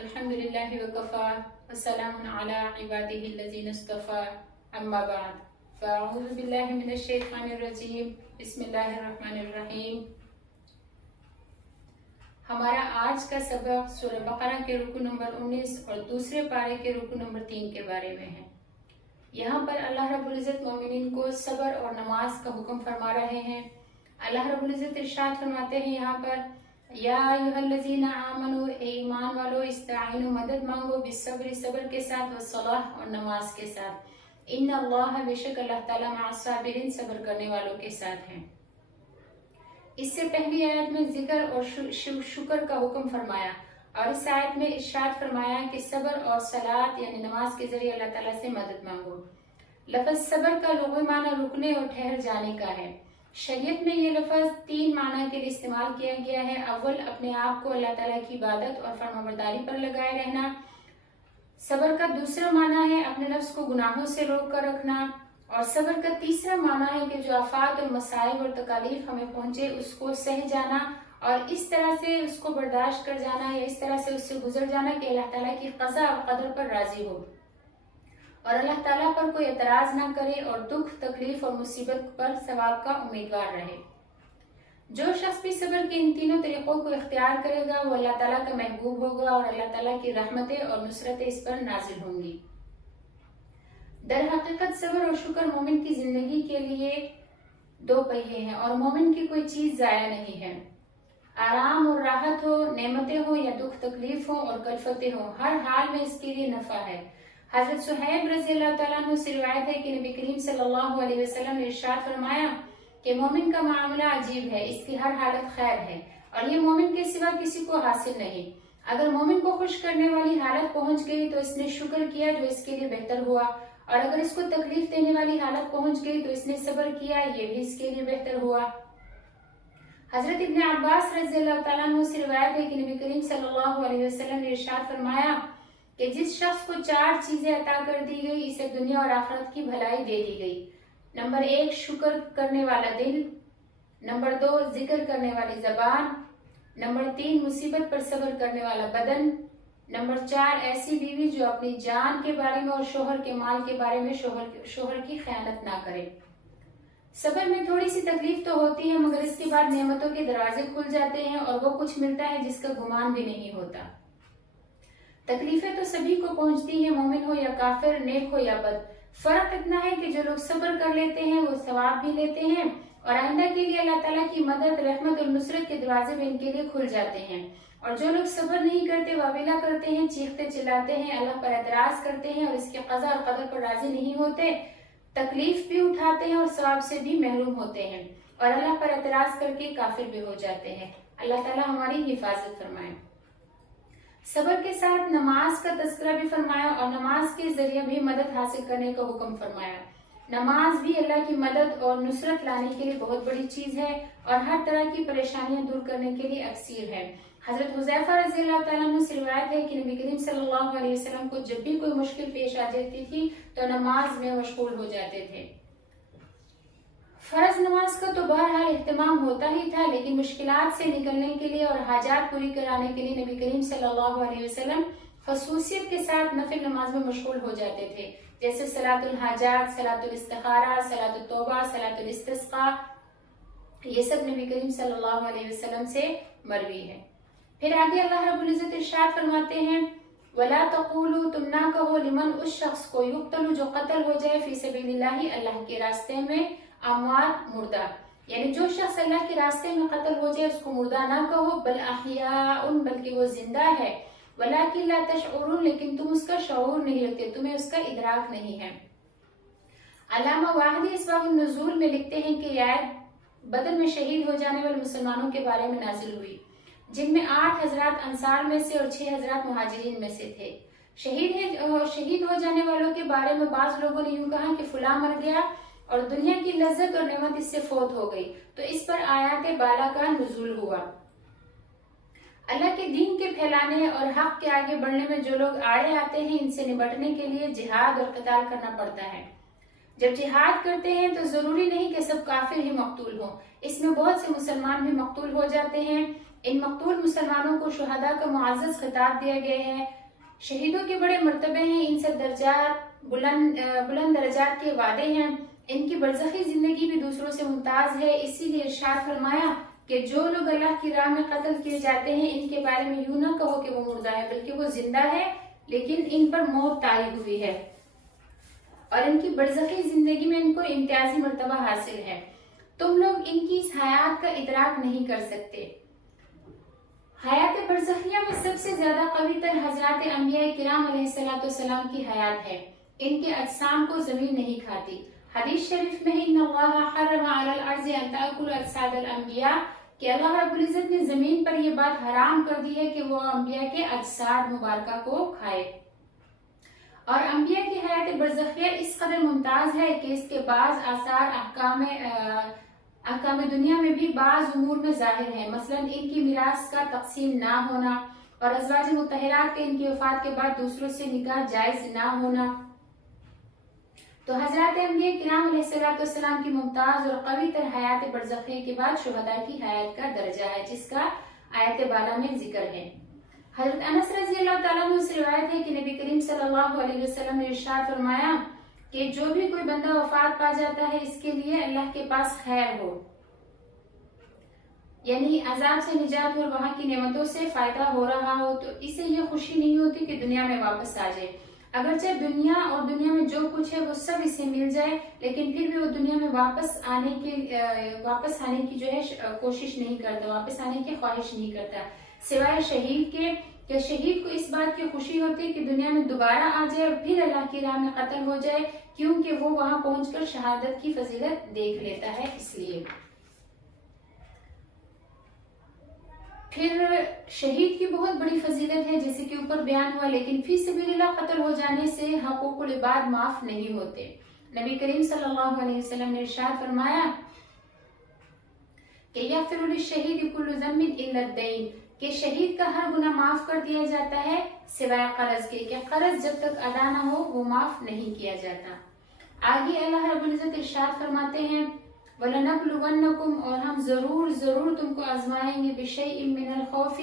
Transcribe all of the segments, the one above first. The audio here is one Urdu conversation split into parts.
الحمد لله وكفى وسلام على عباده الذين اصطفى اما بعد فاعوذ بالله من الشیطان الرجیم بسم اللہ الرحمن الرحیم۔ ہمارا آج کا سبق سورہ بقرہ کے رکوع نمبر 19 اور دوسرے پارے کے رکوع نمبر 3 کے بارے میں ہے۔ یہاں پر اللہ رب العزت مومنین کو صبر اور نماز کا حکم فرما رہے ہیں۔ اللہ رب العزت ارشاد فرماتے ہیں یہاں پر یا ایھا الذین آمنوا، اے ایمان والو، استعینوا، مدد مانگو، بالصبر، صبر کے ساتھ، والصلاۃ، اور نماز کے ساتھ، ان اللہ، بے شک اللہ تعالیٰ، مع الصابرین، صبر کرنے والوں کے ساتھ ہیں۔ اس سے پہلی آیت میں ذکر اور شکر کا حکم فرمایا، اور اس آیت میں ارشاد فرمایا کہ صبر اور صلاۃ یعنی نماز کے ذریعے اللہ تعالیٰ سے مدد مانگو۔ لفظ صبر کا لغوی معنی رکنے اور ٹھہر جانے کا ہے۔ شریعت میں یہ لفظ 3 معنی کے لیے استعمال کیا گیا ہے۔ اول، اپنے آپ کو اللہ تعالیٰ کی عبادت اور فرمانبرداری پر لگائے رہنا۔ صبر کا دوسرا معنی ہے اپنے نفس کو گناہوں سے روک کر رکھنا، اور صبر کا تیسرا معنی ہے کہ جو آفات اور مصائب اور تکالیف ہمیں پہنچے اس کو سہ جانا، اور اس طرح سے اس کو برداشت کر جانا یا اس طرح سے اس سے گزر جانا کہ اللہ تعالیٰ کی قضا اور قدر پر راضی ہو اور اللہ تعالیٰ پر کوئی اعتراض نہ کرے، اور دکھ، تکلیف اور مصیبت پر ثواب کا امیدوار رہے۔ جو شخص بھی صبر کے ان تینوں طریقوں کو اختیار کرے گا وہ اللہ تعالیٰ کا محبوب ہوگا، اور اللہ تعالیٰ کی رحمتیں اور نصرتیں اس پر نازل ہوں گی۔ در حقیقت صبر اور شکر مومن کی زندگی کے لیے 2 پہیے ہیں، اور مومن کی کوئی چیز ضائع نہیں ہے۔ آرام اور راحت ہو، نعمتیں ہوں یا دکھ تکلیف ہوں اور کلفتیں ہوں، ہر حال میں اس کے لیے نفع ہے۔ حضرت صہیب رضی اللہ تعالیٰ عنہ سے روایت ہے کہ نبی کریم صلی اللہ علیہ وسلم نے ارشاد فرمایا کہ مومن کا معاملہ عجیب ہے، اس کی ہر حالت خیر ہے، اور یہ مومن کے سوا کسی کو حاصل نہیں۔ اگر مومن کو خوش کرنے والی حالت پہنچ گئی تو اس نے شکر کیا جو اس کے لیے بہتر ہوا، اور اگر اس کو تکلیف دینے والی حالت پہنچ گئی تو اس نے صبر کیا، یہ بھی اس کے لیے بہتر ہوا۔ حضرت ابن عباس رضی اللہ تعالیٰ عنہ سے روایت ہے کہ نبی کریم صلی اللہ علیہ وسلم نے ارشاد فرمایا کہ جس شخص کو 4 چیزیں عطا کر دی گئی اسے دنیا اور آخرت کی بھلائی دے دی گئی۔ نمبر 1، شکر کرنے والا دل۔ نمبر 2، ذکر کرنے والی زبان۔ نمبر 3، مصیبت پر صبر کرنے والا بدن۔ نمبر 4، ایسی بیوی جو اپنی جان کے بارے میں اور شوہر کے مال کے بارے میں شوہر کی خیانت نہ کرے۔ صبر میں تھوڑی سی تکلیف تو ہوتی ہے، مگر اس کے بعد نعمتوں کے دروازے کھل جاتے ہیں اور وہ کچھ ملتا ہے جس کا گمان بھی نہیں ہوتا۔ تکلیفیں تو سبھی کو پہنچتی ہیں، مومن ہو یا کافر، نیک ہو یا بد۔ فرق اتنا ہے کہ جو لوگ صبر کر لیتے ہیں وہ ثواب بھی لیتے ہیں، اور آئندہ کے لیے اللہ تعالیٰ کی مدد، رحمت اور نصرت کے دروازے بھی ان کے لیے کھل جاتے ہیں۔ اور جو لوگ صبر نہیں کرتے، واویلا کرتے ہیں، چیختے چلاتے ہیں، اللہ پر اعتراض کرتے ہیں اور اس کی قضا اور قدر پر راضی نہیں ہوتے، تکلیف بھی اٹھاتے ہیں اور ثواب سے بھی محروم ہوتے ہیں، اور اللہ پر اعتراض کر کے کافر بھی ہو جاتے ہیں۔ اللہ تعالیٰ ہماری حفاظت فرمائے۔ صبر کے ساتھ نماز کا تذکرہ بھی فرمایا، اور نماز کے ذریعے بھی مدد حاصل کرنے کا حکم فرمایا۔ نماز بھی اللہ کی مدد اور نصرت لانے کے لیے بہت بڑی چیز ہے، اور ہر طرح کی پریشانیاں دور کرنے کے لیے اکثیر ہے۔ حضرت حذیفہ رضی اللہ تعالیٰ عنہ سے روایت ہے کہ نبی کریم صلی اللہ علیہ وسلم کو جب بھی کوئی مشکل پیش آ جاتی تھی تو نماز میں مشغول ہو جاتے تھے۔ فرض نماز کا تو بہرحال اہتمام ہوتا ہی تھا، لیکن مشکلات سے نکلنے کے لیے اور حاجات پوری کرانے کے لیے نبی کریم صلی اللہ علیہ وسلم خصوصیت کے ساتھ نفل نماز میں مشغول ہو جاتے تھے، جیسے صلاۃ الحاجات، صلاۃ الاستخارہ، صلاۃ التوبہ، صلاۃ الاستسقاء، یہ سب نبی کریم صلی اللہ علیہ وسلم سے مروی ہے۔ پھر آگے اللہ رب العزت ارشاد فرماتے ہیں وَلَا تَقُولُوا، تم نہ کہو، لمن، اس شخص کو، یقتل، جو قتل ہو جائے، فی سبیل اللہ، اللہ کے راستے میں، اموات، مردہ، یعنی جو شخص اللہ کے راستے میں قتل ہو جائے اس کو مردہ نہ کہو، بل احیاء، بلکہ وہ زندہ ہے، ولیکن لا تشعرون، لیکن تم اس کا شعور نہیں رکھتے، تمہیں اس کا ادراک نہیں ہے۔ علامہ واحدی اسباب النزول میں لکھتے ہیں کہ یہ آیت بدر میں شہید ہو جانے والے مسلمانوں کے بارے میں نازل ہوئی، جن میں 8 حضرات انصار میں سے اور 6 حضرات مہاجرین میں سے تھے۔ شہید ہو جانے والوں کے بارے میں بعض لوگوں نے یوں کہا کہ فلاں مر گیا اور دنیا کی لذت اور نعمت اس سے فوت ہو گئی، تو اس پر آیات بالا کا نزول ہوا۔ اللہ کے دین کے پھیلانے اور حق کے آگے بڑھنے میں جو لوگ آڑے آتے ہیں ان سے نبٹنے کے لیے جہاد اور قتال کرنا پڑتا ہے۔ جب جہاد کرتے ہیں تو ضروری نہیں کہ سب کافر ہی مقتول ہوں، اس میں بہت سے مسلمان بھی مقتول ہو جاتے ہیں، ان مقتول مسلمانوں کو شہداء کا معزز خطاب دیا گیا ہے. شہیدوں کے بڑے مرتبے ہیں، ان سے درجات بلند درجات کے وعدے ہیں. ان کی برزخی زندگی بھی دوسروں سے ممتاز ہے. اسی لیے ارشاد فرمایا کہ جو لوگ اللہ کی راہ میں قتل کیے جاتے ہیں ان کے بارے میں یوں نہ کہو کہ وہ مردہ ہے، بلکہ وہ زندہ ہے، لیکن ان پر موت طاری ہوئی ہے اور ان کی برزخی زندگی میں ان کو امتیازی مرتبہ حاصل ہے. تم لوگ ان کی اس حیات کا ادراک نہیں کر سکتے. حیات برزخیہ میں سب سے زیادہ قوی تر حضرات انبیاء کرام علیہ السلام کی حیات ہے. ان کے اجسام کو زمین نہیں کھاتی. حدیث شریف میں ان اللہ حرم علی الارض ان تاکل اجساد الانبیاء کہ اللہ رب العزت نے زمین پر یہ بات حرام کر دی ہے کہ وہ انبیاء کے اجساد مبارکہ کو کھائے. اور انبیاء کی حیات برزخیہ اس قدر ممتاز ہے کہ اس کے بعض آثار احکام دنیا میں بھی بعض امور میں ظاہر ہیں. مثلا ان کی میراث کا تقسیم نہ ہونا اور ازواج مطہرات کے ان کی وفات کے بعد دوسروں سے نکاح جائز نہ ہونا. تو حضرات انبیاء کرام علیہ السلام کی ممتاز اور قوی تر حیات برزخیہ کے بعد شہداء کی حیات کا درجہ ہے، جس کا آیت بالا میں ذکر ہے. حضرت انس رضی اللہ تعالیٰ عنہ سے روایت ہے کہ نبی کریم صلی اللہ علیہ وسلم نے ارشاد فرمایا کہ جو بھی کوئی بندہ وفات پا جاتا ہے اس کے لیے اللہ کے پاس خیر ہو، یعنی عذاب سے نجات اور وہاں کی نعمتوں سے فائدہ ہو رہا ہو، تو اسے یہ خوشی نہیں ہوتی کہ دنیا میں واپس آ جائے. اگرچہ دنیا اور دنیا میں جو کچھ ہے وہ سب اسے مل جائے، لیکن پھر بھی وہ دنیا میں واپس آنے کی جو ہے کوشش نہیں کرتا، واپس آنے کی خواہش نہیں کرتا، سوائے شہید کے کہ شہید کو اس بات کی خوشی ہوتی ہے کہ دنیا میں دوبارہ آ جائے اور پھر اللہ کی راہ میں قتل ہو جائے، کیونکہ وہ وہاں پہنچ کر شہادت کی فضیلت دیکھ لیتا ہے. اس لیے پھر شہید کی بہت بڑی فضیلت ہے جیسے کہ اوپر بیان ہوا، لیکن فی سبیل اللہ قتل ہو جانے سے حقوق العباد معاف نہیں ہوتے. نبی کریم صلی اللہ علیہ وسلم نے ارشاد فرمایا کہ یغفر للشہید کل ذنب الا الدین کہ شہید کا ہر گناہ معاف کر دیا جاتا ہے سوائے قرض کے، کہ قرض جب تک ادا نہ ہو وہ معاف نہیں کیا جاتا. آگے اللہ رب العزت ارشاد فرماتے ہیں وَلَنَبْلُوَنَّكُمْ اور ہم ضرور تم کو آزمائیں گے بِشَيْءٍ مِّنَ الْخَوْفِ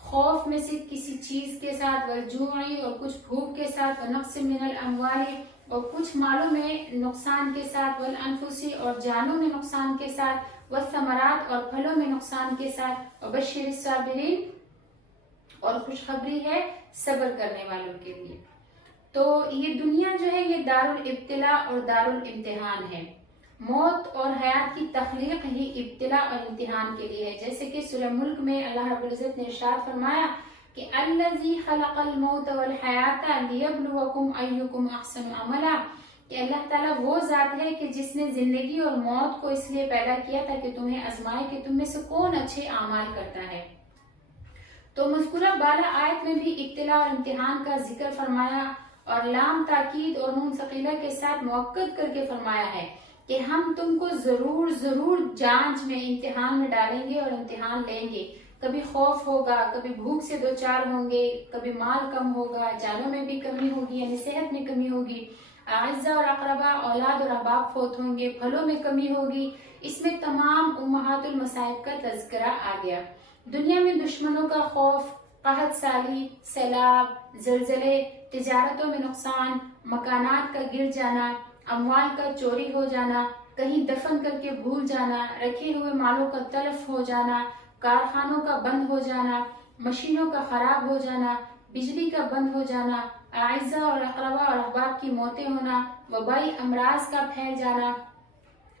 خوف میں سے کسی چیز کے ساتھ، وَالْجُوعِ اور کچھ بھوک کے ساتھ، وَنَقْصٍ مِّنَ الْأَمْوَالِ اور کچھ مالوں میں نقصان کے ساتھ، وَالْأَنفُسِ اور جانوں میں نقصان کے ساتھ، وَالثَّمَرَاتِ اور پھلوں میں نقصان کے ساتھ، وَبَشِّرِ الصَّابِرِينَ اور خوشخبری ہے صبر کرنے والوں کے لیے. تو یہ دنیا جو ہے یہ دارالابتلاء اور دارالامتحان ہے. موت اور حیات کی تخلیق ہی ابتلاء اور امتحان کے لیے ہے. جیسے کہ سورہ ملک میں اللہ رب العزت نے ارشاد فرمایا کہ الذی خلق الموت والحیات لیبلوکم ایکم احسن عملا کہ اللہ تعالیٰ وہ ذات ہے کہ جس نے زندگی اور موت کو اس لیے پیدا کیا تھا کہ تمہیں آزمائے کہ تم میں سے کون اچھے اعمال کرتا ہے. تو مذکورہ بالا آیت میں بھی ابتلاء اور امتحان کا ذکر فرمایا اور لام تاکید اور نون ثقیلہ کے ساتھ مؤکد کر کے فرمایا ہے کہ ہم تم کو ضرور جانچ میں امتحان میں ڈالیں گے اور امتحان لیں گے. کبھی خوف ہوگا، کبھی بھوک سے دو چار ہوں گے، کبھی مال کم ہوگا، جانوں میں بھی کمی ہوگی یعنی صحت میں کمی ہوگی، اعزہ اور اقربا اولاد اور احباب فوت ہوں گے، پھلوں میں کمی ہوگی. اس میں تمام امہات المصائب کا تذکرہ آ گیا. دنیا میں دشمنوں کا خوف، قحط سالی، سیلاب، زلزلے، تجارتوں میں نقصان، مکانات کا گر جانا، اموال کا چوری ہو جانا، کہیں دفن کر کے بھول جانا، رکھے ہوئے مالوں کا تلف ہو جانا، کارخانوں کا بند ہو جانا، مشینوں کا خراب ہو جانا، بجلی کا بند ہو جانا، اعزہ اور اقربا اور احباب کی موتیں ہونا، وبائی امراض کا پھیل جانا،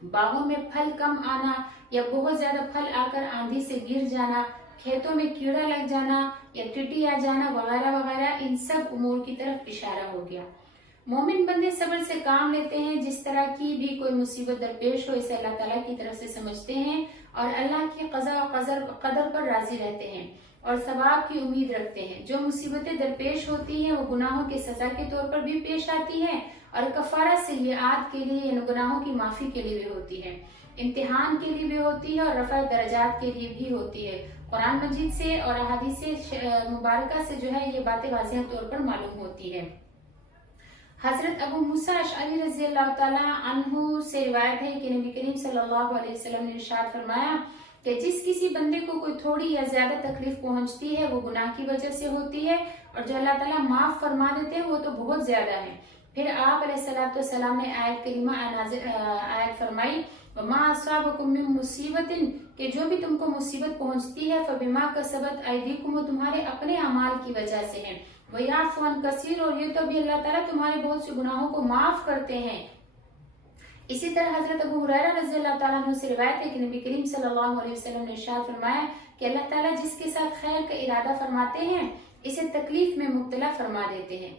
باغوں میں پھل کم آنا یا بہت زیادہ پھل آ کر آندھی سے گر جانا، کھیتوں میں کیڑا لگ جانا یا ٹڈی آ جانا وغیرہ وغیرہ، ان سب امور کی طرف اشارہ ہو گیا. مومن بندے صبر سے کام لیتے ہیں، جس طرح کی بھی کوئی مصیبت درپیش ہو اسے اللہ تعالیٰ کی طرف سے سمجھتے ہیں اور اللہ کی قضاء و قدر پر راضی رہتے ہیں اور ثواب کی امید رکھتے ہیں. جو مصیبتیں درپیش ہوتی ہیں وہ گناہوں کے سزا کے طور پر بھی پیش آتی ہیں اور کفارہ سیئات کے لیے یعنی گناہوں کی معافی کے لیے بھی ہوتی ہے، امتحان کے لیے بھی ہوتی ہے اور رفع درجات کے لیے بھی ہوتی ہے. قرآن مجید سے اور احادیث مبارکہ سے جو ہے یہ باتیں واضح طور پر معلوم ہوتی ہے. حضرت ابو موسیٰ اشعری رضی اللہ تعالیٰ عنہ سے روایت ہے کہ نبی کریم صلی اللہ علیہ وسلم نے ارشاد فرمایا کہ جس کسی بندے کو کوئی تھوڑی یا زیادہ تکلیف پہنچتی ہے وہ گناہ کی وجہ سے ہوتی ہے، اور جو اللہ تعالیٰ معاف فرما دیتے ہیں وہ تو بہت زیادہ ہے۔ پھر آپ علیہ السلام نے آیت کریمہ آیت فرمائی وَمَا أَصَابَكُم مِّن مُّصِیبَةٍ کہ جو بھی تم کو مصیبت پہنچتی ہے فَبِمَا كَسَبَتْ أَيْدِيكُمْ وہ تمہارے اپنے اعمال کی وجہ سے ہے، وَيَعْفُو عَن كَثِيرٍ اور یہ تو بھی اللہ تعالیٰ تمہارے بہت سے گناہوں کو معاف کرتے ہیں۔ اسی طرح حضرت ابو ہریرہ رضی اللہ تعالیٰ عنہ سے روایت ہے کہ نبی کریم صلی اللہ علیہ وسلم نے ارشاد فرمایا کہ اللہ تعالیٰ جس کے ساتھ خیر کا ارادہ فرماتے ہیں اسے تکلیف میں مبتلا فرما دیتے ہیں۔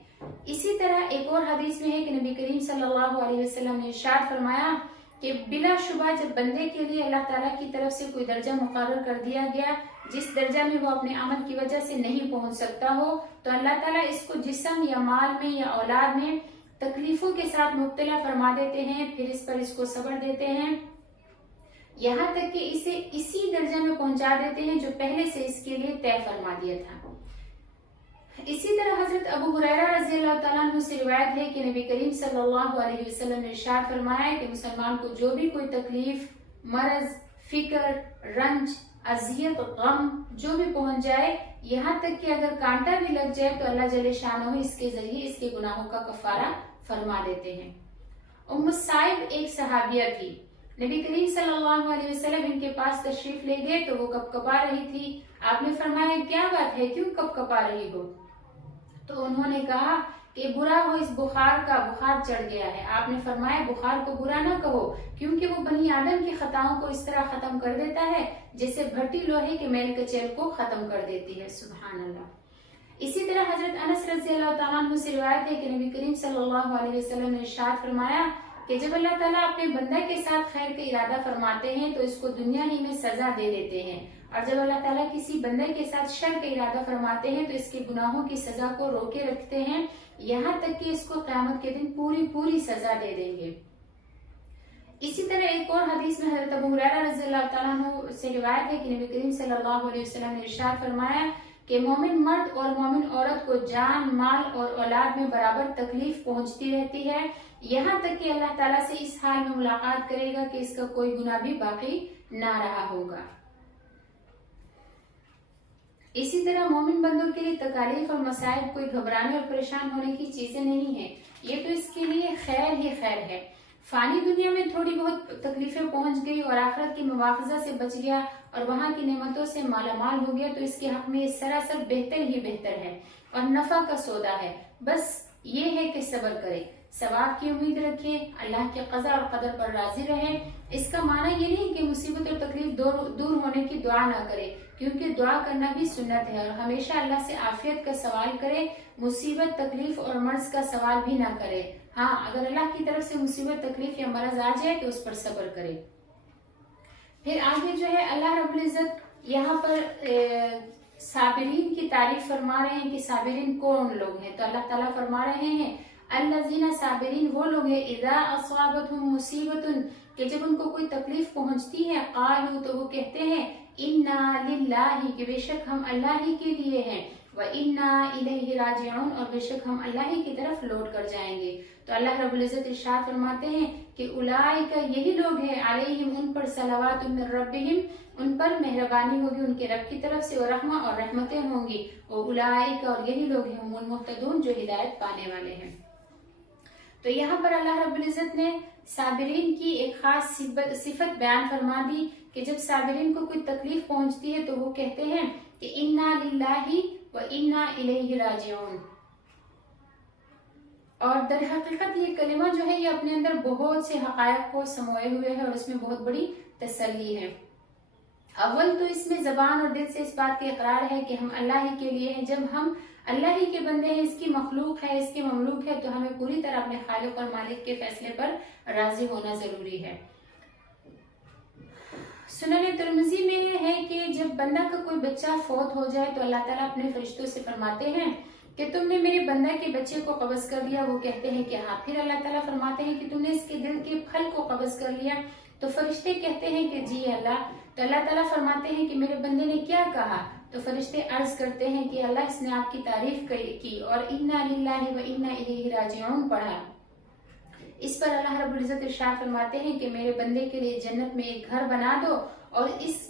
اسی طرح ایک اور حدیث میں ہے کہ نبی کریم صلی اللہ علیہ وسلم نے ارشاد فرمایا کہ بلا شبہ جب بندے کے لیے اللہ تعالیٰ کی طرف سے کوئی درجہ مقرر کر دیا گیا جس درجہ میں وہ اپنے عمل کی وجہ سے نہیں پہنچ سکتا ہو تو اللہ تعالیٰ اس کو جسم یا مال میں یا اولاد میں تکلیفوں کے ساتھ مبتلا فرما دیتے ہیں، پھر اس پر اس کو صبر دیتے ہیں، یہاں تک کہ اسے اسی درجے میں پہنچا دیتے ہیں جو پہلے سے اس کے لیے طے فرما دیا تھا۔ اسی طرح حضرت ابو ہریرہ رضی اللہ تعالیٰ عنہ سے روایت ہے کہ نبی کریم صلی اللہ علیہ وسلم نے ارشاد فرمایا کہ مسلمان کو جو بھی کوئی تکلیف، مرض، فکر، رنج، اذیت، غم جو بھی پہنچ جائے، یہاں تک کہ اگر کانٹا بھی لگ جائے تو اللہ جل شانہ اس کے ذریعے اس کے گناہوں کا کفارہ فرما دیتے ہیں۔ ام الصائب ایک صحابیہ تھی، نبی کریم صلی اللہ علیہ وسلم ان کے پاس تشریف لے گئے تو وہ کپکپا رہی تھی۔ آپ نے فرمایا کیا بات ہے، کیوں کپکپا رہی ہو؟ تو انہوں نے کہا کہ برا ہو اس بخار کا، بخار چڑھ گیا ہے۔ آپ نے فرمایا بخار کو برا نہ کہو کیونکہ وہ بنی آدم کی خطاؤں کو اس طرح ختم کر دیتا ہے جیسے بھٹی لوہے کے میل کچیل کو ختم کر دیتی ہے۔ سبحان اللہ۔ اسی طرح حضرت انس رضی اللہ تعالیٰ عنہ سے روایت ہے کہ نبی کریم صلی اللہ علیہ وسلم نے ارشاد فرمایا کہ جب اللہ تعالیٰ اپنے بندہ کے ساتھ خیر کا ارادہ فرماتے ہیں تو اس کو دنیا ہی میں سزا دے دیتے ہیں، اور جب اللہ تعالیٰ کسی بندے کے ساتھ شر کا ارادہ فرماتے ہیں تو اس کے گناہوں کی سزا کو روکے رکھتے ہیں یہاں تک کہ اس کو قیامت کے دن پوری سزا دے دیں گے۔ اسی طرح ایک اور حدیث میں حضرت ابو ہریرہ رضی اللہ تعالیٰ عنہ سے روایت ہے کہ نبی کریم صلی اللہ علیہ وسلم نے ارشاد فرمایا کہ مومن مرد اور مومن عورت کو جان، مال اور اولاد میں برابر تکلیف پہنچتی رہتی ہے یہاں تک کہ اللہ تعالیٰ سے اس حال میں ملاقات کرے گا کہ اس کا کوئی گناہ بھی باقی نہ رہا ہوگا۔ اسی طرح مومن بندوں کے لیے تکالیف اور مصائب کوئی گھبرانے اور پریشان ہونے کی چیزیں نہیں ہیں، یہ تو اس کے لیے خیر ہی خیر ہے۔ فانی دنیا میں تھوڑی بہت تکلیفیں پہنچ گئی اور آخرت کی مواخذہ سے بچ گیا اور وہاں کی نعمتوں سے مالا مال ہو گیا تو اس کے حق میں سراسر بہتر ہی بہتر ہے اور نفع کا سودا ہے۔ بس یہ ہے کہ صبر کرے، ثواب کی امید رکھے، اللہ کے قضاء اور قدر پر راضی رہے۔ اس کا معنی یہ نہیں کہ مصیبت اور تکلیف دور ہونے کی دعا نہ کرے، کیونکہ دعا کرنا بھی سنت ہے، اور ہمیشہ اللہ سے عافیت کا سوال کرے، مصیبت، تکلیف اور مرض کا سوال بھی نہ کرے۔ ہاں، اگر اللہ کی طرف سے مصیبت، تکلیف یا مرض آ جائے تو اس پر صبر کرے۔ پھر آگے جو ہے اللہ رب العزت یہاں پر صابرین کی تعریف فرما رہے ہیں کہ صابرین کون لوگ ہیں، تو اللہ تعالیٰ فرما رہے ہیں الذین صابرین وہ لوگ ہیں اذا اصابتهم مصیبت کہ جب ان کو کوئی تکلیف پہنچتی ہے قالوا تو وہ کہتے ہیں انا للہ کہ بے شک ہم اللہ ہی کے لیے ہیں، وانا الیہ راجعون اور بے شک ہم اللہ ہی کی طرف لوٹ کر جائیں گے۔ تو اللہ رب العزت ارشاد فرماتے ہیں کہ اولئک یہی لوگ ہیں علیہم ان پر صلوات من ربہم ان پر مہربانی ہوگی ان کے رب کی طرف سے، اور رحمہ اور رحمتیں ہوں گی، اولئک اور یہی لوگ ہیں هم المہتدون جو ہدایت پانے والے ہیں۔ تو یہاں پر اللہ رب العزت نے صابرین کی ایک خاص صفت بیان فرما دی کہ جب صابرین کو کوئی تکلیف پہنچتی ہے تو وہ کہتے ہیں کہ انا للہ و انا الیہ راجعون، اور در حقیقت یہ کلمہ جو ہے یہ اپنے اندر بہت سے حقائق کو سموئے ہوئے ہے اور اس میں بہت بڑی تسلی ہے۔ اول تو اس میں زبان اور دل سے اس بات کا اقرار ہے کہ ہم اللہ ہی کے لیے ہیں، جب ہم اللہ ہی کے بندے ہیں، اس کی مخلوق ہے، اس کے مملوک ہے، تو ہمیں پوری طرح اپنے خالق اور مالک کے فیصلے پر راضی ہونا ضروری ہے۔ سنن ترمذی میں یہ ہے کہ جب بندہ کا کوئی بچہ فوت ہو جائے تو اللہ تعالیٰ اپنے فرشتوں سے فرماتے ہیں کہ تم نے میرے بندہ کے بچے کو قبض کر لیا، وہ کہتے ہیں کہ ہاں، پھر اللہ تعالیٰ فرماتے ہیں کہ تم نے اس کے دل کے پھل کو قبض کر لیا، تو فرشتے کہتے ہیں کہ جی اللہ، تو اللہ تعالیٰ فرماتے ہیں کہ میرے بندے نے کیا کہا، تو فرشتے عرض کرتے ہیں کہ اللہ اس نے آپ کی تعریف کی اور انا للہ و انا الیہ راجعون پڑھا۔ اس پر اللہ رب العزت ارشاد فرماتے ہیں کہ میرے بندے کے لیے جنت میں ایک گھر بنا دو اور اس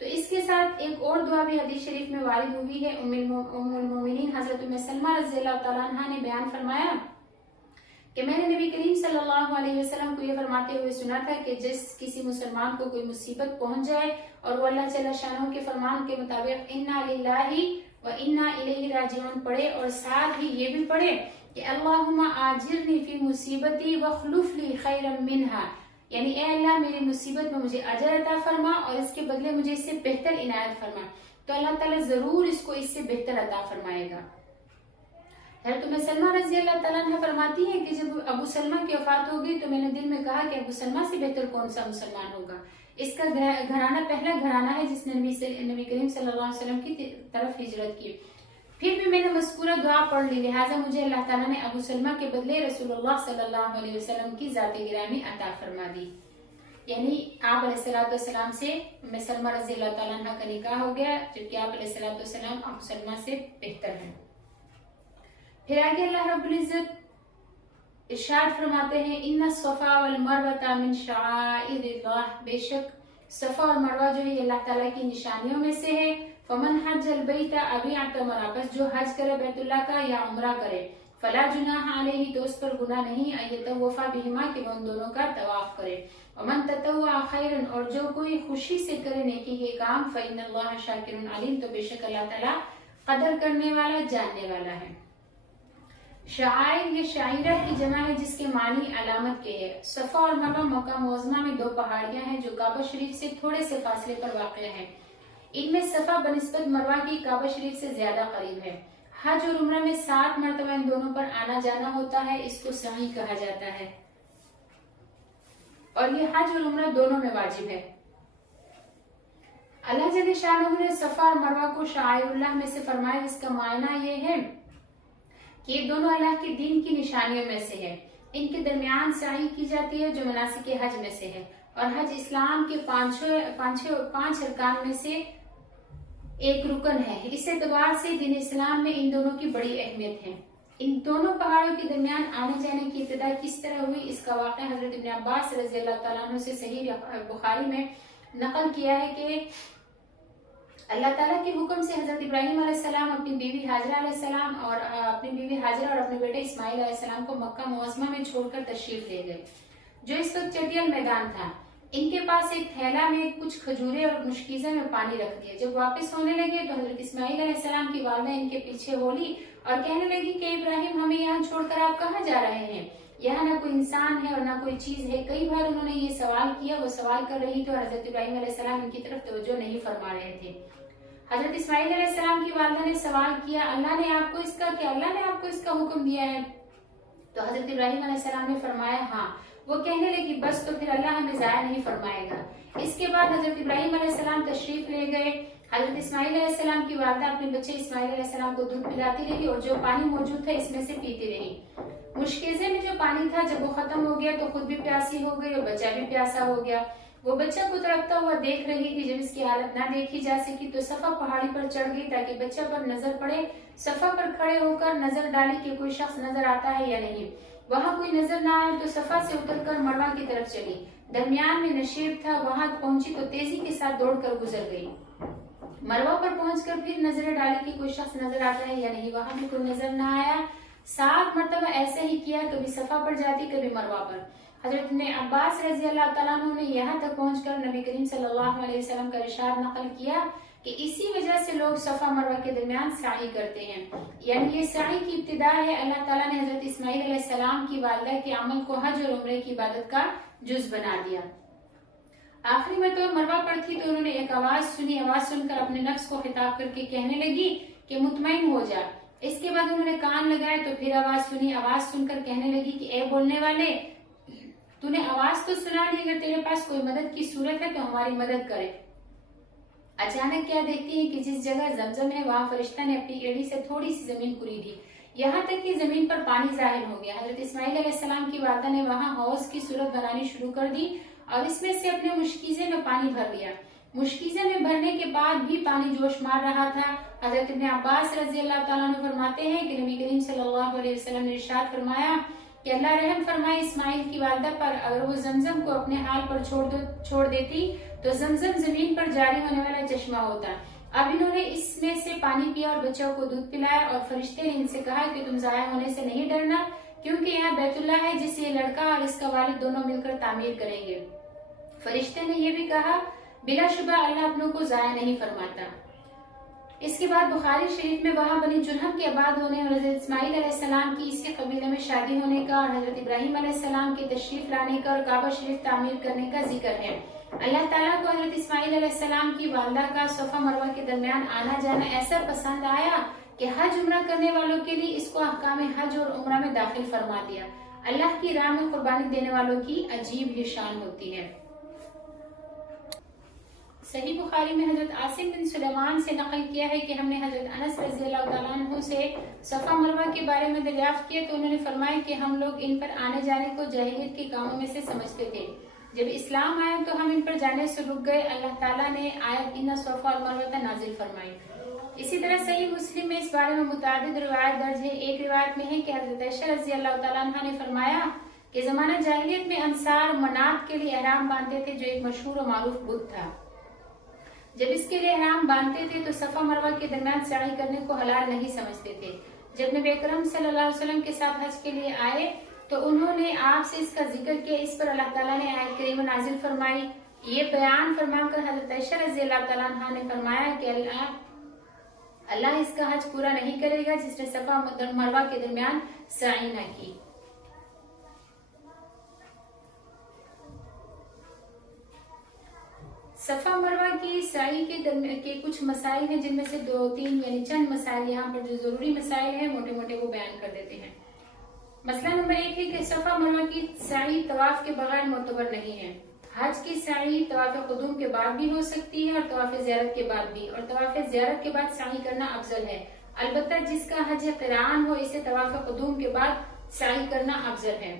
تو اس کے ساتھ ایک اور دعا بھی حدیث شریف میں وارد ہوئی ہے. ام المومنین حضرت ام سلمہ رضی اللہ تعالیٰ عنہ نے بیان فرمایا کہ میں نے نبی کریم صلی اللہ علیہ وسلم کو یہ فرماتے ہوئے سنا تھا کہ جس کسی مسلمان کو کوئی مصیبت پہنچ جائے اور وہ اللہ جل شانہ کے فرمان کے مطابق انا للہ و انا الیہ راجعون پڑھے اور ساتھ ہی یہ بھی پڑھے کہ اللہم آجرنی فی مصیبتی واخلف لی خیرا منہا، یعنی اے اللہ میری مصیبت میں مجھے اجر عطا فرما اور اس کے بدلے مجھے اس سے بہتر عنایت فرما، تو اللہ تعالیٰ ضرور اس کو اس سے بہتر عطا فرمائے گا. حضرت ام سلمہ رضی اللہ تعالیٰ عنہ فرماتی ہے کہ جب ابو سلمہ کی وفات ہوگی تو میں نے دل میں کہا کہ ابو سلمہ سے بہتر کون سا مسلمان ہوگا. اس کا گھرانہ پہلا گھرانہ ہے جس نے نبی کریم صلی اللہ علیہ وسلم کی طرف ہجرت کی. پھر بھی میں نے مذکورہ دعا پڑھ لی، لہٰذا مجھے اللہ تعالیٰ نے ابو سلمہ کے بدلے رسول اللہ صلی اللہ علیہ وسلم کی ذات گرامی عطا فرما دی. یعنی آپ علیہ السلام سے ام سلمہ رضی اللہ تعالیٰ عنہ کا نکاح ہو گیا، جبکہ آپ علیہ السلام ابو سلمہ سے بہتر ہیں. پھر آگے اللہ رب العزت ارشاد فرماتے ہیں ان الصفا والمروہ من شعائر اللہ، بے شک صفا اور مروہ جو ہے یہ اللہ تعالیٰ کی نشانیوں میں سے ہے. فمن حج البیت ابی اعتمر، بس جو حج کرے بیت اللہ کا یا عمرہ کرے، فلا جناح علیہ، تو اس پر گناہ نہیں، ان یطوف بہما کہ وہ ان دونوں کا طواف کرے. ومن تطوع خیرا، اور جو کوئی خوشی سے کرے نیکی کے کام، فإن اللہ شاکر علیم، تو بے شک اللہ تعالیٰ قدر کرنے والا جاننے والا ہے. شعائر یہ شاعرہ کی جمع ہے جس کے معنی علامت کے ہے. صفا اور مروہ مکہ معظمہ میں دو پہاڑیاں ہیں جو کعبہ شریف سے تھوڑے سے فاصلے پر واقع ہیں. ان میں صفا بنسبت مروہ کی کعبہ شریف سے زیادہ قریب ہے. حج اور عمرہ میں 7 مرتبہ ان دونوں پر آنا جانا ہوتا ہے، اس کو سعی کہا جاتا ہے، اور یہ حج اور عمرہ دونوں میں واجب ہے. اللہ جل شانہ نے صفا اور مروہ کو شعائر اللہ میں سے فرمایا، جس کا معنی یہ ہے کہ یہ دونوں اللہ کے دین کی نشانیوں میں سے ہے. ان کے درمیان سعی کی جاتی ہے جو مناسک حج میں سے ہے، اور حج اسلام کے 5 ارکان میں سے ایک رکن ہے. اس اعتبار سے دین اسلام میں ان دونوں کی بڑی اہمیت ہے. ان دونوں پہاڑوں کے درمیان آنے جانے کی ابتدا کس طرح ہوئی، اس کا واقعہ حضرت ابن عباس رضی اللہ تعالیٰ عنہ سے صحیح بخاری میں نقل کیا ہے کہ اللہ تعالیٰ کے حکم سے حضرت ابراہیم علیہ السلام اپنی بیوی ہاجرہ علیہ السلام اور اپنے بیٹے اسماعیل علیہ السلام کو مکہ معظمہ میں چھوڑ کر تشریف لے گئے، جو اس وقت چٹیل میدان تھا. ان کے پاس ایک تھیلا میں کچھ کھجورے اور مشکیزے میں پانی رکھ دیا. جب واپس ہونے لگے تو حضرت اسماعیل علیہ السلام کی والدہ ان کے پیچھے بولی اور کہنے لگی کہ ابراہیم ہمیں یہاں چھوڑ کر آپ کہاں جا رہے ہیں؟ یہاں نہ کوئی انسان ہے اور نہ کوئی چیز ہے. کئی بار انہوں نے یہ سوال کیا، وہ سوال کر رہی تو حضرت ابراہیم علیہ السلام ان کی طرف توجہ نہیں فرما رہے تھے. حضرت اسماعیل علیہ السلام کی والدہ نے سوال کیا اللہ نے آپ کو اس کا حکم دیا ہے؟ تو حضرت ابراہیم علیہ السلام نے فرمایا ہاں. وہ کہنے لگی بس تو پھر اللہ ہمیں ضائع نہیں فرمائے گا. اس کے بعد حضرت ابراہیم علیہ السلام تشریف لے گئے. حضرت اسماعیل علیہ السلام کی والدہ اپنے بچے اسماعیل علیہ السلام کو دودھ پلاتی رہی اور جو پانی موجود تھا اس میں سے پیتی رہی. مشکیزے میں جو پانی تھا جب وہ ختم ہو گیا تو خود بھی پیاسی ہو گئی اور بچہ بھی پیاسا ہو گیا. وہ بچہ کو تڑپتا ہوا دیکھ رہی تھی. جب اس کی حالت نہ دیکھی جا سکی تو صفا پہاڑی پر چڑھ گئی تاکہ بچہ پر نظر پڑے. صفا پر کھڑے ہو کر نظر ڈالی کہ کوئی شخص نظر آتا ہے یا نہیں. وہاں کوئی نظر نہ آئے تو صفا سے اتر کر مروہ کی طرف چلی. درمیان میں نشیب تھا، وہاں پہنچی تو تیزی کے ساتھ دوڑ کر گزر گئی. مروہ پر پہنچ کر پھر نظریں ڈالی کہ کوئی شخص نظر آتا ہے یا نہیں. وہاں بھی کوئی نظر نہ آیا. 7 مرتبہ ایسے ہی کیا، کبھی صفا پر جاتی کبھی مروہ پر. حضرت ابن عباس رضی اللہ تعالیٰ عنہ نے یہاں تک پہنچ کر نبی کریم صلی اللہ علیہ وسلم کا ارشاد نقل کیا کہ اسی وجہ سے لوگ صفا مروہ کے درمیان سعی کرتے ہیں. یعنی یہ سعی کی ابتدا ہے. اللہ تعالیٰ نے حضرت اسماعیل علیہ السلام کی والدہ کے عمل کو حج اور عمرے کی عبادت کا جز بنا دیا. آخری میں تو مروہ پر تھی تو انہوں نے ایک آواز سنی. آواز سن کر اپنے نفس کو خطاب کر کے کہنے لگی کہ مطمئن ہو جا. اس کے بعد انہوں نے کان لگائے تو پھر آواز سنی. آواز سن کر کہنے لگی کہ اے بولنے والے، تو نے آواز تو سنا لی، اگر تیرے پاس کوئی مدد کی صورت ہے تو ہماری مدد کرے. اچانک کیا دیکھتی ہے کہ جس جگہ زمزم ہے وہاں فرشتہ نے اپنی ایڑی سے تھوڑی سی زمین کھری دی، یہاں تک کہ زمین پر پانی ظاہر ہو گیا. حضرت اسماعیل علیہ السلام کی والدہ نے وہاں حوض کی صورت بنانی شروع کر دی اور اس میں سے اپنے مشکیزے میں پانی بھر لیا. مشکیزے میں بھرنے کے بعد بھی پانی جوش مار رہا تھا. حضرت ابن عباس رضی اللہ تعالیٰ عنہ فرماتے ہیں کہ نبی کریم صلی اللہ علیہ وسلم نے ارشاد فرمایا کہ اللہ رحم فرمائے اسماعیل کی والدہ پر، اگر وہ زمزم کو اپنے حال پر چھوڑ دیتی تو زمزم زمین پر جاری ہونے والا چشمہ ہوتا۔ اب انہوں نے اس میں سے پانی پیا اور بچوں کو دودھ پلایا، اور فرشتے نے ان سے کہا کہ تم ضائع ہونے سے نہیں ڈرنا، کیونکہ یہاں بیت اللہ ہے جسے یہ لڑکا اور اس کا والد دونوں مل کر تعمیر کریں گے۔ فرشتے نے یہ بھی کہا بلا شبہ اللہ اپنوں کو ضائع نہیں فرماتا۔ اس کے بعد بخاری شریف میں وہاں بنی جرہم کے آباد ہونے اور حضرت اسماعیل علیہ السلام کی اسی قبیلے میں شادی ہونے کا اور حضرت ابراہیم علیہ السلام کے تشریف لانے کا اور کعبہ شریف تعمیر کرنے کا ذکر ہے۔ اللہ تعالیٰ کو حضرت اسماعیل علیہ السلام کی والدہ کا صفا مروہ کے درمیان آنا جانا ایسا پسند آیا کہ حج عمرہ کرنے والوں کے لیے اس کو احکام حج اور عمرہ میں داخل فرما دیا۔ اللہ کی راہ میں قربانی دینے والوں کی عجیب یہ شان ہوتی ہے۔ صحیح بخاری میں حضرت عاصم بن سلیمان سے نقل کیا ہے کہ ہم نے حضرت انس رضی اللہ تعالیٰ عنہ سے صفا مروہ کے بارے میں دریافت کیا تو انہوں نے فرمایا کہ ہم لوگ ان پر آنے جانے کو جاہلیت کے کاموں میں سے سمجھتے تھے، جب اسلام آیا تو ہم ان پر جانے سے رک گئے۔ اللہ تعالیٰ نے آیت ان صفا والمروہ نازل فرمائی۔ اسی طرح صحیح مسلم میں اس بارے میں متعدد روایت درج ہے۔ ایک روایت میں ہے کہ حضرت عائشہ رضی اللہ تعالیٰ عنہ نے فرمایا کہ زمانہ جاہلیت میں انصار منات کے لیے احرام باندھتے تھے، جو ایک مشہور و معروف بت تھا۔ جب اس کے لیے احرام باندھتے تھے تو صفا مروہ کے درمیان سعی کرنے کو حلال نہیں سمجھتے تھے۔ جب نبی اکرم صلی اللہ علیہ وسلم کے ساتھ حج کے لیے آئے تو انہوں نے آپ سے اس کا ذکر کیا، اس پر اللہ تعالیٰ نے آیت کریمہ نازل فرمائی۔ یہ بیان فرما کر حضرت عائشہ رضی اللہ تعالیٰ عنہ نے فرمایا کہ اللہ اس کا حج پورا نہیں کرے گا جس نے صفا مروہ کے درمیان سعی نہ کی۔ صفا مروہ کی سعی کے کچھ مسائل ہیں، جن میں سے 2-3 یعنی چند مسائل یہاں پر جو ضروری مسائل ہیں موٹے موٹے وہ بیان کر دیتے ہیں۔ مسئلہ نمبر 1 ہے کہ صفا مروہ کی سعی طواف کے بغیر معتبر نہیں ہے۔ حج کی سعی طواف قدوم کے بعد بھی ہو سکتی ہے اور طواف زیارت کے بعد بھی، اور طواف زیارت کے بعد سعی کرنا افضل ہے۔ البتہ جس کا حج قران ہو اسے طواف قدوم کے بعد سعی کرنا افضل ہے۔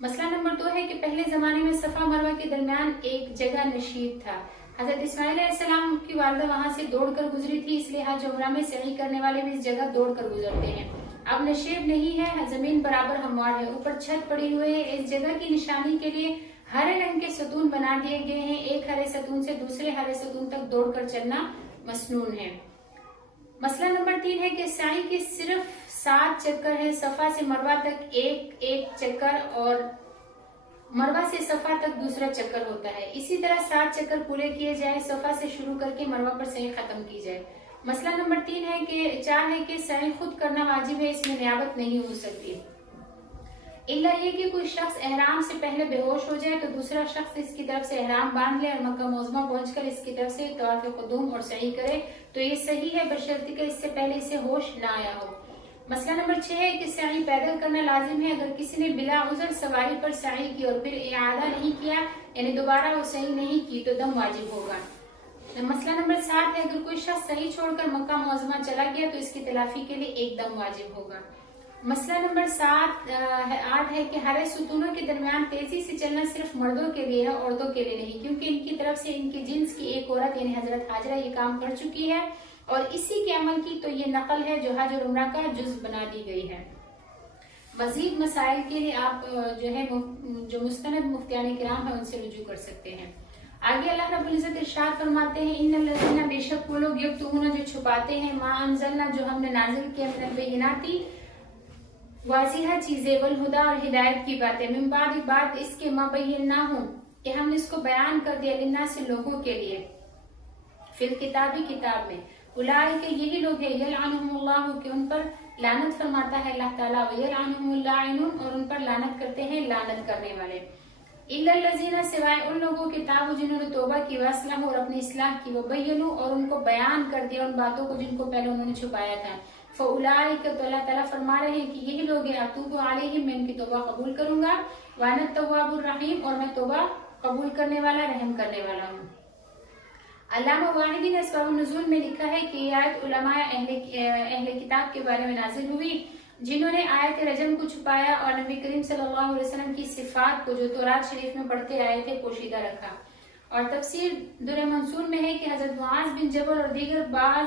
مسئلہ نمبر 2 ہے کہ پہلے زمانے میں صفا مروہ کے درمیان ایک جگہ نشیب تھا۔ حضرت اسماعیل علیہ السلام کی والدہ وہاں سے دوڑ کر گزری تھی، اس لیے حج عمرہ میں سعی کرنے والے بھی اس جگہ دوڑ کر گزرتے ہیں۔ اب نشیب نہیں ہے، زمین برابر ہموار ہے، اوپر چھت پڑی ہوئی ہے۔ اس جگہ کی نشانی کے لیے ہرے رنگ کے ستون بنا دیے گئے ہیں۔ ایک ہرے ستون سے دوسرے ہرے ستون تک دوڑ کر چلنا مسنون ہے۔ مسئلہ نمبر 3 ہے کہ سعی کے صرف 7 چکر ہیں، صفا سے مروہ تک ایک چکر اور مروہ سے صفا تک دوسرا چکر ہوتا ہے۔ اسی طرح 7 چکر پورے کیے جائیں، صفا سے شروع کر کے مروہ پر سعی ختم کی جائے۔ مسئلہ نمبر 4 ہے کہ سعی خود کرنا واجب ہے، اس میں نیابت نہیں ہو سکتی، الا یہ کہ کوئی شخص احرام سے پہلے بے ہوش ہو جائے تو دوسرا شخص اس کی طرف سے احرام باندھ لے اور مکہ معظمہ پہنچ کر اس کی طرف سے طواف قدوم اور سعی کرے تو یہ صحیح ہے، بشرطیکہ اس سے پہلے اسے ہوش نہ آیا ہو۔ مسئلہ نمبر 6 ہے کہ سعی پیدل کرنا لازم ہے۔ اگر کسی نے بلا عذر سواری پر سعی کی اور پھر اعادہ نہیں کیا یعنی دوبارہ وہ سعی نہیں کی تو دم واجب ہوگا۔ مسئلہ نمبر 7 ہے اگر کوئی شخص صحیح چھوڑ کر مکہ معظمہ چلا گیا تو اس کی تلافی کے لیے ایک دم واجب ہوگا۔ مسئلہ نمبر 8 ہے کہ ہرے ستونوں کے درمیان تیزی سے چلنا صرف مردوں کے لیے ہے، عورتوں کے لیے نہیں، کیونکہ ان کی طرف سے ان کی جنس کی ایک عورت یعنی حضرت حاجرہ یہ کام کر چکی ہے اور اسی کے عمل کی تو یہ نقل ہے جو حج اور عمرہ کا جز بنا دی گئی ہے۔ مزید مسائل کے لیے آپ جو مستند مفتیان کرام ہیں ان سے رجوع کر سکتے ہیں۔ آگے اللہ رب العزت ارشاد فرماتے ہیں ان الذین بے شک وہ لوگ یکتمون جو چھپاتے ہیں ما انزلنا جو ہم نے نازل کیا من البینات واضح چیزیں والہدی اور ہدایت کی باتیں من بعد اس کے ما بیناہم کہ ہم نے اس کو بیان کر دیا للناس لوگوں کے لیے فی الکتابی کتاب میں اولئک یہی لوگ ہیں یلعنہم اللہ کہ ان پر لعنت فرماتا ہے اللہ تعالیٰ ویلعنہم اللاعنون اور ان پر لعنت کرتے ہیں لعنت کرنے والے الا الذین سوائے ان لوگوں کے تابوا جنہوں نے توبہ کی واصلحوا اور اپنی اصلاح کی وبینوا اور ان کو بیان کر دیا ان باتوں کو جن کو پہلے انہوں نے چھپایا تھا فاولئک تو اللہ تعالیٰ فرما رہے ہیں کہ یہی لوگ ہیں اتوب علیہم میں ان کی توبہ قبول کروں گا وانا التواب الرحیم اور میں توبہ قبول کرنے والا رحم کرنے والا ہوں۔ علامہ واحدی نے اسباب النزول میں لکھا ہے کہ یہ آیت علماء اہل کتاب کے بارے میں نازل ہوئی جنہوں نے آیت رجم کو چھپایا اور نبی کریم صلی اللہ علیہ وسلم کی صفات کو جو تورات شریف میں پڑھتے آئے تھے پوشیدہ رکھا۔ اور تفسیر در منصور میں ہے کہ حضرت معاذ بن جبل اور دیگر بعض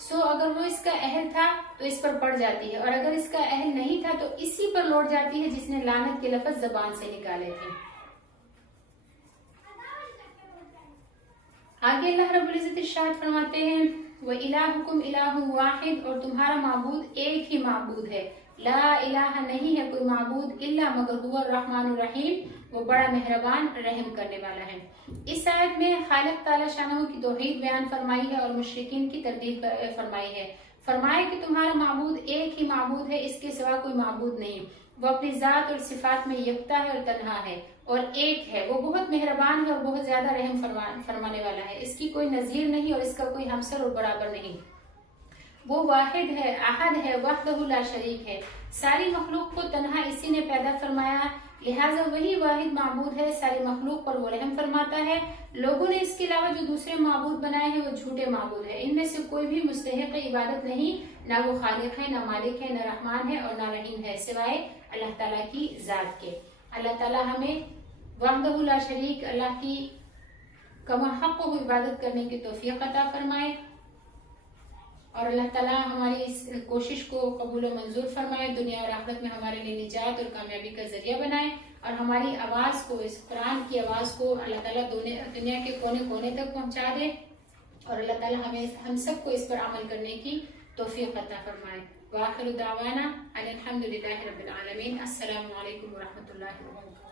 سو اگر وہ اس کا اہل تھا تو اس پر پڑ جاتی ہے، اور اگر اس کا اہل نہیں تھا تو اسی پر لوٹ جاتی ہے جس نے لعنت کے لفظ زبان سے نکالے تھے۔ آگے اللہ رب العزت ارشاد فرماتے ہیں وَإِلَٰهُكُمْ إِلَٰهٌ وَاحِدٌ، اور تمہارا معبود ایک ہی معبود ہے، لا الہ نہیں ہے کوئی معبود الا مگر هو الرحمن الرحیم، وہ بڑا مہربان رحم کرنے والا ہے۔ اس آیت میں خالق تعالی شانہ کی توحید بیان فرمائی ہے اور مشرکین کی تردید فرمائی ہے۔ فرمائے کہ تمہارا معبود ایک ہی معبود ہے، اس کے سوا کوئی معبود نہیں، وہ اپنی ذات اور صفات میں یکتا ہے اور تنہا ہے اور ایک ہے، وہ بہت مہربان ہے اور بہت زیادہ رحم فرمانے والا ہے، اس کی کوئی نظیر نہیں اور اس کا کوئی ہمسر اور برابر نہیں۔ وہ واحد ہے، احد ہے، وحدہ لا شریک ہے، ساری مخلوق کو تنہا اسی نے پیدا فرمایا، لہٰذا وہی واحد معبود ہے، ساری مخلوق پر وہ رحم فرماتا ہے۔ لوگوں نے اس کے علاوہ جو دوسرے معبود بنائے ہیں وہ جھوٹے معبود ہیں، ان میں سے کوئی بھی مستحق عبادت نہیں، نہ وہ خالق ہے، نہ مالک ہے، نہ رحمان ہے اور نہ رحیم ہے، سوائے اللہ تعالیٰ کی ذات کے۔ اللہ تعالیٰ ہمیں وحدہ لا شریک اللہ کی کما حق و عبادت کرنے کی توفیق عطا فرمائے، اور اللہ تعالیٰ ہماری اس کوشش کو قبول و منظور فرمائے، دنیا اور آخرت میں ہمارے لیے نجات اور کامیابی کا ذریعہ بنائے، اور ہماری آواز کو، اس قرآن کی آواز کو اللہ تعالیٰ دنیا کے کونے کونے تک پہنچا دے، اور اللہ تعالیٰ ہم سب کو اس پر عمل کرنے کی توفیق عطا فرمائے۔ وآخر دعوانا ان الحمد للہ رب العالمین۔ السلام علیکم ورحمۃ اللہ وبرکاتہ۔